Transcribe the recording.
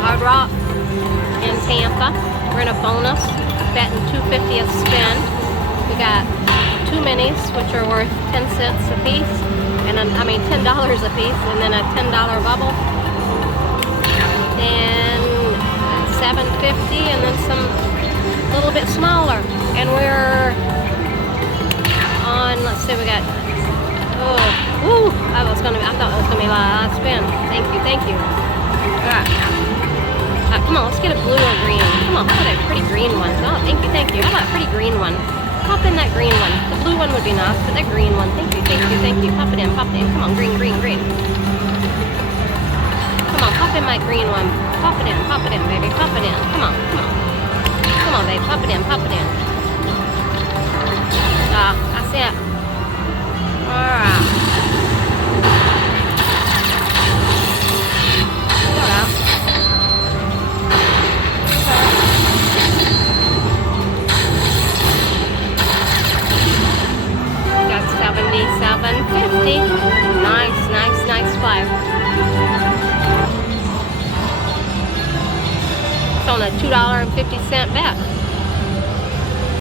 Hard Rock in Tampa. We're in a bonus, betting $2.50 a spin. We got 2 minis, which are worth 10 cents a piece, and then, I mean $10 a piece, and then a $10 bubble. Then $7.50, and then some little bit smaller. And we're on, let's see, we got, I thought it was gonna be a lot of spin. Thank you. Alright. Come on, let's get a blue or green. Come on, how about a pretty green one? Oh, thank you. How about a pretty green one? Pop in that green one. The blue one would be nice, but that green one. Thank you. Pop it in. Come on, green. Come on, pop in my green one. Pop it in, baby. Pop it in. Come on. Come on, babe. Pop it in. That's it. Alright. Got $77.50. Nice play. It's on a $2.50 bet.